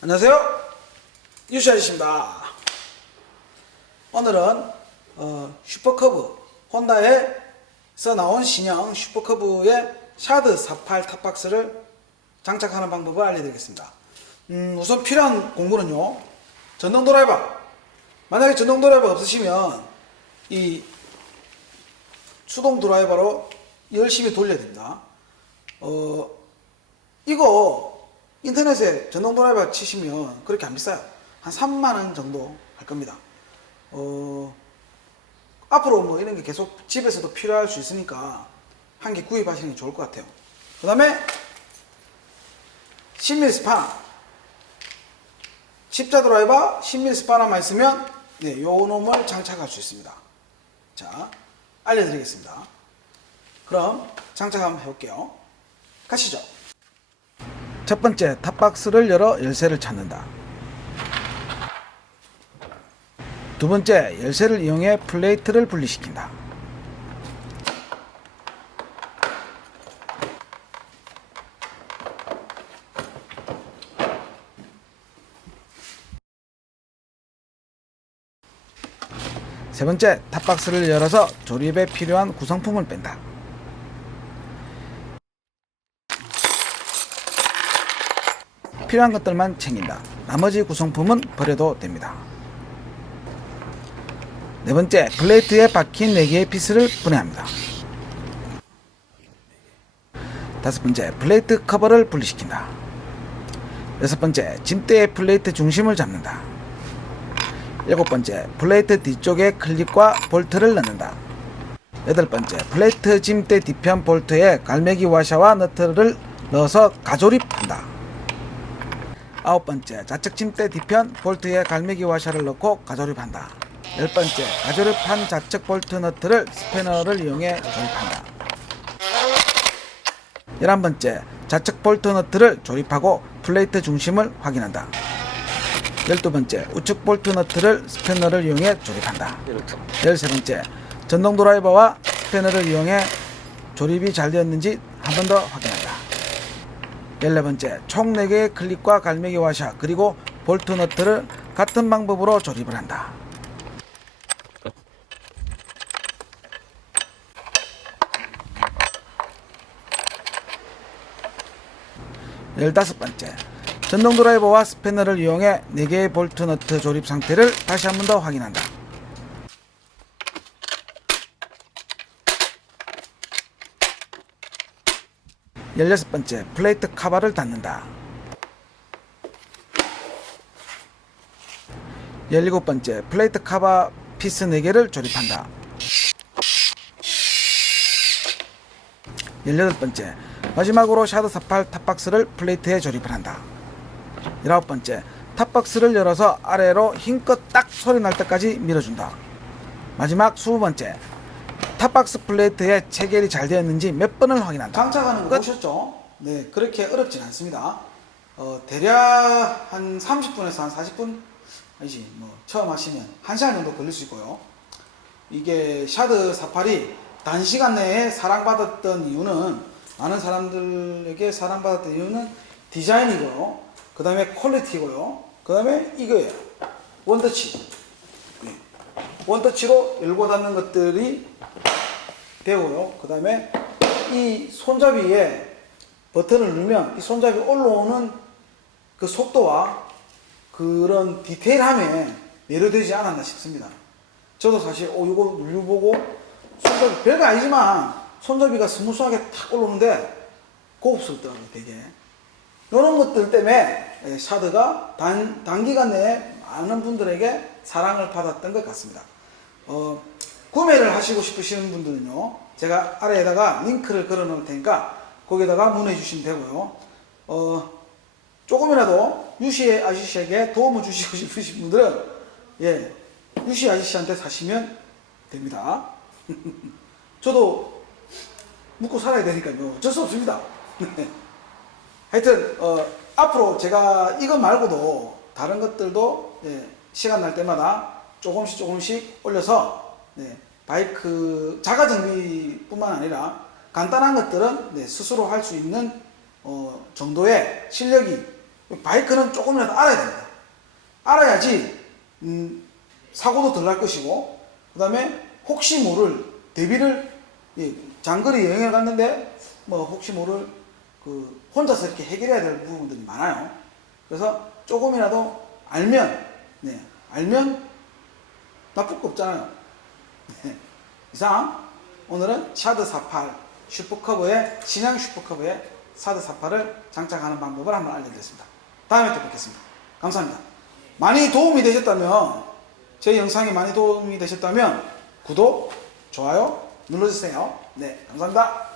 안녕하세요. 유시 아저씨입니다. 오늘은 어, 슈퍼커브 혼다에서 나온 신형 슈퍼커브의 샤드 48 탑박스를 장착하는 방법을 알려드리겠습니다. 음, 우선 필요한 공구는요. 전동 드라이버. 만약에 전동 드라이버 없으시면 이 수동 드라이버로 열심히 돌려야 됩니다. 어, 이거 인터넷에 전동 드라이버 치시면 그렇게 안 비싸요. 한 3만 원 정도 할 겁니다. 어, 앞으로 뭐 이런 게 계속 집에서도 필요할 수 있으니까 한 개 구입하시는 게 좋을 것 같아요. 그 다음에 10mm 스파나. 십자 드라이버 10mm 스파나만 있으면 네, 요 놈을 장착할 수 있습니다. 자, 알려드리겠습니다. 그럼 장착 한번 해볼게요. 가시죠. 첫 번째, 탑박스를 열어 열쇠를 찾는다. 두 번째, 열쇠를 이용해 플레이트를 분리시킨다. 세 번째, 탑박스를 열어서 조립에 필요한 구성품을 뺀다. 필요한 것들만 챙긴다. 나머지 구성품은 버려도 됩니다. 네 번째, 플레이트에 박힌 4개의 피스를 분해합니다. 다섯 번째, 플레이트 커버를 분리시킨다. 여섯 번째, 짐대의 플레이트 중심을 잡는다. 일곱 번째, 플레이트 뒤쪽에 클립과 볼트를 넣는다. 여덟 번째, 플레이트 짐대 뒤편 볼트에 갈매기 와샤와 너트를 넣어서 가조립한다. 아홉 번째, 좌측 침대 뒤편 볼트에 갈매기 와샤를 넣고 가조립한다. 열 번째, 가조립한 좌측 볼트 너트를 스패너를 이용해 조립한다. 열한 번째, 좌측 볼트 너트를 조립하고 플레이트 중심을 확인한다. 열두 번째, 우측 볼트 너트를 스패너를 이용해 조립한다. 열세 번째, 전동 드라이버와 스패너를 이용해 조립이 잘 되었는지 한 번 더 확인 한다. 14번째, 총 4개의 클립과 갈매기 와샤 그리고 볼트 너트를 같은 방법으로 조립을 한다. 15번째, 전동 드라이버와 스패너를 이용해 4개의 볼트 너트 조립 상태를 다시 한 번 더 확인한다. 열여섯 번째 플레이트 카바를 닫는다. 열일곱 번째 플레이트 카바 피스 4개를 조립한다. 열여덟 번째 마지막으로 샤드 48 탑박스를 플레이트에 조립을 한다. 열아홉 번째 탑박스를 열어서 아래로 힘껏 딱 소리 날 때까지 밀어준다. 마지막 스무 번째 탑박스 플레이트에 체결이 잘 되었는지 몇 번을 확인한다. 장착하는 거 보셨죠? 네, 그렇게 어렵진 않습니다. 어, 대략 한 30분에서 한 40분 아니지 뭐 처음 하시면 1시간 정도 걸릴 수 있고요. 이게 샤드 48이 단시간 내에 사랑받았던 이유는 많은 사람들에게 사랑받았던 이유는 디자인이고요. 그 다음에 퀄리티고요. 그 다음에 이거예요. 원터치. 네. 원터치로 열고 닫는 것들이 되고요. 그 다음에 이 손잡이에 버튼을 누르면 이 손잡이 올라오는 그 속도와 그런 디테일함에 매료되지 않았나 싶습니다. 저도 사실 어 이거 누르보고 손잡이 별거 아니지만 손잡이가 스무스하게 탁 올라오는데 고급스럽더라고요 되게 이런 것들 때문에 예, 샤드가 단, 단기간 내에 많은 분들에게 사랑을 받았던 것 같습니다. 어, 구매를 하시고 싶으시는 분들은요, 제가 아래에다가 링크를 걸어 놓을 테니까 거기다가 문의 주시면 되고요. 어, 조금이라도 유시 아저씨에게 도움을 주시고 싶으신 분들은, 예, 유시 아저씨한테 사시면 됩니다. 저도 묵고 살아야 되니까요. 어쩔 수 없습니다. 하여튼, 어, 앞으로 제가 이거 말고도 다른 것들도, 예, 시간 날 때마다 조금씩 조금씩 올려서 네, 바이크 자가 정비뿐만 아니라 간단한 것들은 네, 스스로 할 수 있는 어, 정도의 실력이 바이크는 조금이라도 알아야 됩니다. 알아야지 음, 사고도 덜 날 것이고 그 다음에 혹시 모를 대비를 예, 장거리 여행을 갔는데 뭐 혹시 모를 그 혼자서 이렇게 해결해야 될 부분들이 많아요. 그래서 조금이라도 알면 네, 알면 나쁠 거 없잖아요. 네. 이상 오늘은 샤드 48 슈퍼커브의 신형 슈퍼커브의 샤드 48을 장착하는 방법을 한번 알려드렸습니다. 다음에 또 뵙겠습니다. 감사합니다. 많이 도움이 되셨다면 제 영상이 많이 도움이 되셨다면 구독, 좋아요 눌러주세요. 네, 감사합니다.